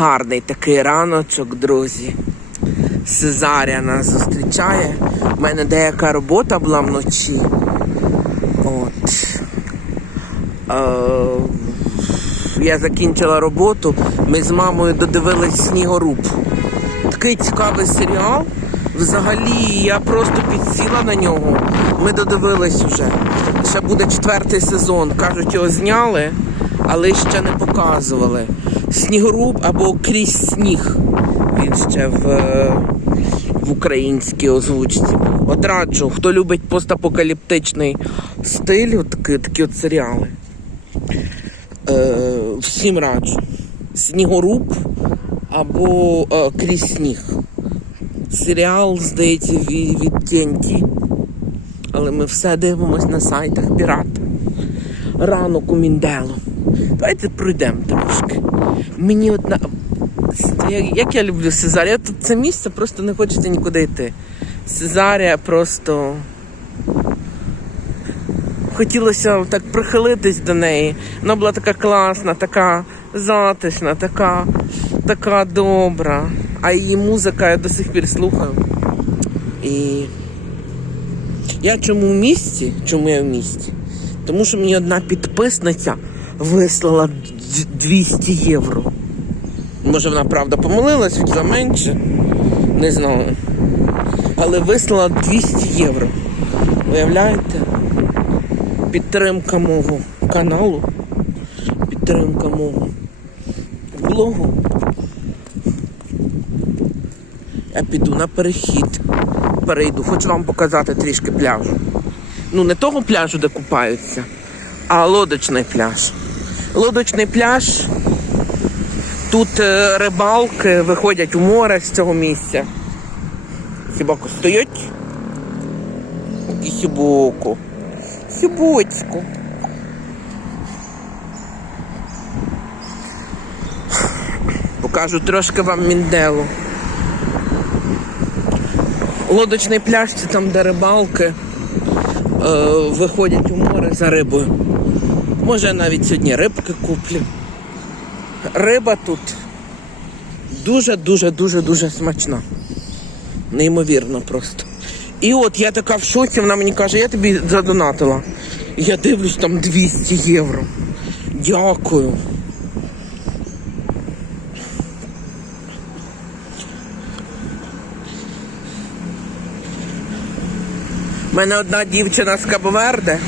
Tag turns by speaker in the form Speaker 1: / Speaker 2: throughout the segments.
Speaker 1: Гарний такий раночок, друзі. Сезарія нас зустрічає. У мене деяка робота була вночі. От. Е, я закінчила роботу. Ми з мамою додивились снігоруб. Такий цікавий серіал. Взагалі, я просто підсіла на нього. Ми додивились вже. Ще буде четвертий сезон. Кажуть, його зняли, але ще не показували. Снігоруб або крізь сніг. Він ще в, в українській озвучці. От раджу, хто любить постапокаліптичний стиль, от такі, такі от серіали. Е, всім раджу. Снігоруб або е, крізь сніг. Серіал, здається, від, від TNT. Але ми все дивимось на сайтах пірата. Ранок у Мінделу. Давайте пройдемо трошки. Мені одна. Як, я люблю Сезарія, тут це місце просто не хочеться нікуди йти. Сезарія просто. Хотілося так прихилитись до неї. Вона була така класна, така затишна, така, така добра. А її музика я до сих пір слухаю. І я чому в місті? Чому я в місті? Тому що мені одна підписниця вислала 200 євро. Може вона правда помилилась, за менше. Не знаю. Але вислала 200 євро. Уявляєте? Підтримка мого каналу. Підтримка мого блогу. Я піду на перехід. Перейду. Хочу вам показати трішки пляжу. Ну, не того пляжу, де купаються, а лодочний пляж. Лодочний пляж. Тут е, рибалки виходять у море з цього місця. Хібако стоять? І хібоку. Хібоцьку. Покажу трошки вам Мінделу. Лодочний пляж це там, де рибалки е, виходять у море за рибою. Може навіть сьогодні рибки куплю. Риба тут дуже-дуже дуже дуже смачна. Неймовірно просто. І от я така в шоці, вона мені каже, я тобі задонатила. Я дивлюсь там 200 євро. Дякую. У мене одна дівчина з Кабоверде.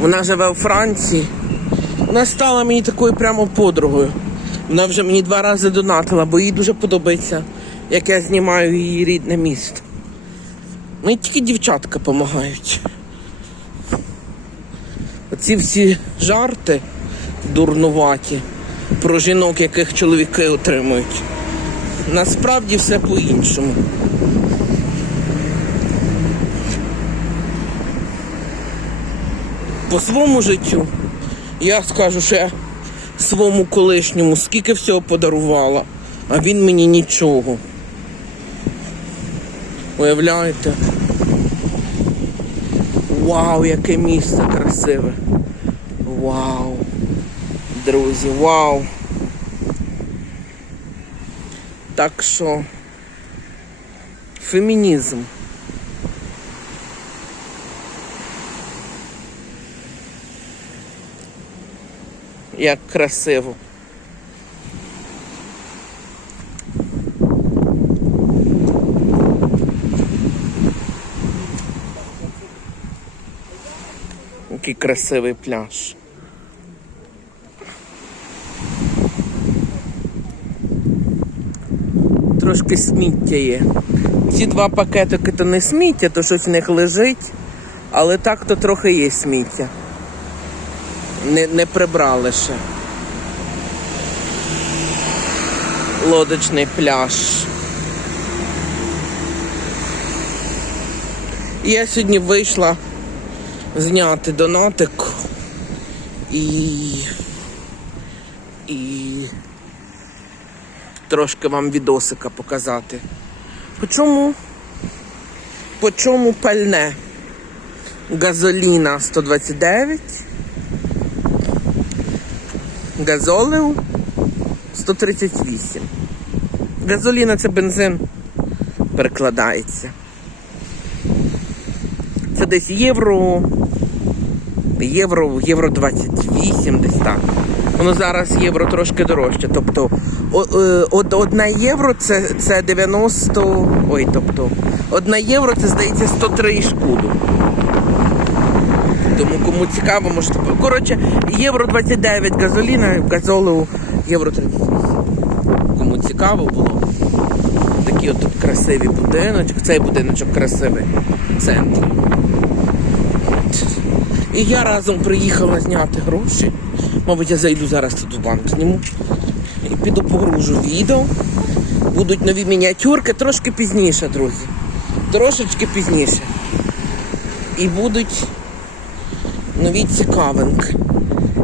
Speaker 1: Вона живе у Франції. Вона стала мені такою прямо подругою. Вона вже мені два рази донатила, бо їй дуже подобається, як я знімаю її рідне місто. Мені тільки дівчатка допомагають. Оці всі жарти дурнуваті про жінок, яких чоловіки отримують. Насправді все по-іншому. По своєму життю я скажу, я своєму колишньому скільки всього подарувала, а він мені нічого. Уявляєте? Вау, яке місце красиве. Вау. Друзі, вау. Так що фемінізм. Як красиво. Який красивий пляж. Трошки сміття є. Ці два пакетики то не сміття, то щось в них лежить, але так то трохи є сміття не, не прибрали ще. Лодочний пляж. Я сьогодні вийшла зняти донатик і. і трошки вам відосика показати. По чому? По чому пальне? Газоліна 129 газолив 138. Газоліна це бензин перекладається. Це десь євро. Євро, євро 28, десь так. Воно зараз євро трошки дорожче. Тобто е, од- одна євро це, це 90. Ой, тобто, одна євро це здається 103 і шкуду. Тому кому цікаво, можете. Коротше, євро 29 газоліна, газолу євро 38. Кому цікаво було. Такі от тут красиві будиночок. Цей будиночок красивий. в центрі. І я разом приїхала зняти гроші. Мабуть, я зайду зараз тут в банк зніму. І піду погружу відео. Будуть нові мініатюрки трошки пізніше, друзі. Трошечки пізніше. І будуть нові цікавинки.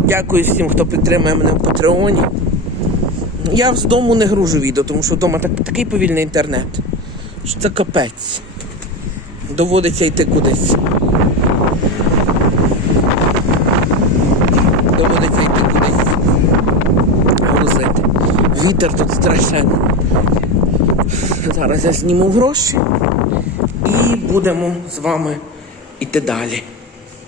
Speaker 1: Дякую всім, хто підтримує мене в Патреоні. Я з дому не гружу відео, тому що вдома так, такий повільний інтернет. Що це капець. Доводиться йти кудись. Доводиться йти кудись. Грузити. Вітер тут страшенний. Зараз я зніму гроші і будемо з вами йти далі.